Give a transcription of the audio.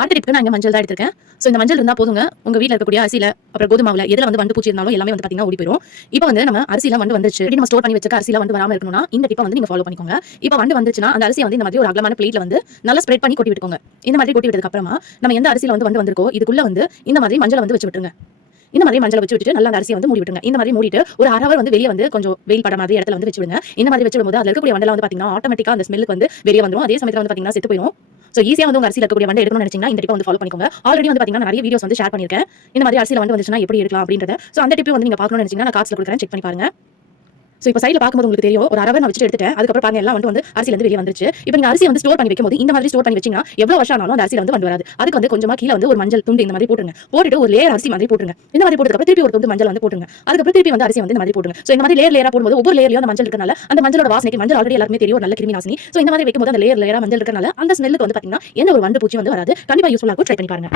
அடுத்த டிப்க்கு நான் இங்க மஞ்சள் தான் எடுத்திருக்கேன். சோ இந்த மஞ்சள் இருந்தா போதுங்க. உங்க வீட்ல இருக்கக்கூடிய அரிசில அப்புறம் கோதுமாவுல எதுல வந்து வண்டு பூச்சி இருந்தாலும் எல்லாமே வந்து பாத்தீங்கன்னா ஓடி போயிடும். இப்போ வந்து நம்ம அரிசில வண்டு வந்துருச்சு. இப்படி நம்ம ஸ்டோர் பண்ணி வச்சிருக்க அரிசில வண்டு வராம இருக்கணும்னா இந்த டிப்பை வந்து நீங்க ஃபாலோ பண்ணிக்கோங்க. இப்போ வண்டு வந்துச்சுன்னா அந்த அரிசியை வந்து இந்த மாதிரி ஒரு அகலமான பிளேட்ல வந்து நல்லா ஸ்ப்ரெட் பண்ணி கொட்டி விட்டுக்கோங்க. இந்த மாதிரி கொட்டி விட்டதுக்கு அப்புறமா நம்ம எந்த அரிசில வந்து வண்டு வந்திருக்கோ இதுக்குள்ள வந்து இந்த மாதிரி மஞ்சளை வந்து வச்சு விட்டுருங்க. இந்த மாதிரி மஞ்சளை வச்சு விட்டுட்டு நல்லா அந்த அரிசியை வந்து மூடி விட்டுருங்க. இந்த மாதிரி மூடிட்டு ஒரு அரை ஹவர் வந்து வெளியே வந்து கொஞ்சம் வெயில் பட மாதிரி இடத்துல வந்து வச்சு விடுங்க. இந்த மாதிரி வச்சு விடும்போது அதுல இருக்கக்கூடிய வண்டெல்லாம் வந்து பாத்தீங்கன்னா ஆட்டோமேட்டிக்கா அந்த ஸ்மெல்லுக்கு வந்து வெளியே வந்துரும். அதே சமயத்துல வந்து பாத்தீங்கன்னா செத்து போயிடும். சோ ஈஸியா வந்து உங்க அரிசில இருக்கக்கூடிய வண்டை எடுக்கணும்னு நினைச்சீங்கன்னா இந்த டிப்பை வந்து ஃபாலோ பண்ணிக்கோங்க. ஆல்ரெடி வந்து பாத்தீங்கன்னா நிறைய வீடியோஸ் வந்து ஷேர் பண்ணிருக்கேன். இந்த மாதிரி அரிசில வந்து வந்துச்சுன்னா எப்படி எடுக்கலாம் அப்படின்றத. சோ அந்த டிப்பை வந்து நீங்க பார்க்கணும்னு நினைச்சீங்கன்னா நான் கார்ட்ஸ்ல கொடுக்குறேன், செக் பண்ணி பாருங்க. சோ இப்போ சைடுல பாக்கும்போது உங்களுக்கு தெரியும் ஒரு அரவர் நான் வச்சுட்டு எடுத்துட்டேன். அதுக்கப்புறம் பாருங்க எல்லாம் வந்து அரிசில இருந்து வெளியே வந்துருச்சு. இப்போ நீங்க அரிசி வந்து ஸ்டோர் பண்ணி வைக்கும்போது இந்த மாதிரி ஸ்டோர் பண்ணி வச்சீங்கன்னா எவ்வளவு வருஷம் ஆனாலும் அந்த அரிசில வந்து வண்டு வராது. அதுக்கு வந்து கொஞ்சமா கீழ வந்து ஒரு மஞ்சள் துண்டு இந்த மாதிரி போட்டுருங்க. போட்டுட்டு ஒரு லேயர் அரிசி மாதிரி போட்டுருங்க. இந்த மாதிரி போட்டதுக்கு அப்புறம் திருப்பி ஒரு துண்டு மஞ்சள் வந்து போட்டுருங்க. அதுக்கப்புறம் திருப்பி வந்து அரிசி வந்து இந்த மாதிரி போட்டுருங்க. சோ இந்த மாதிரி லேயர் லேயரா போடும்போது ஒவ்வொரு லேயர்லயும் அந்த மஞ்சள் இருக்கனால அந்த மஞ்சளோட வாசனைக்கு மஞ்சள் ஆல்ரெடி எல்லாருமே தெரியும் நல்ல கிருமி நாசினி. சோ இந்த மாதிரி வைக்கும்போது அந்த லேயர் லேயரா மஞ்சள் இருக்கனால அந்த ஸ்மெல்லுக்கு வந்து பாத்தீங்கன்னா எந்த ஒரு வண்டு பூச்சி வந்து வராது. கண்டிப்பா யூஸ்ஃபுல்லா இருக்கும். ட்ரை பண்ணி பாருங்க.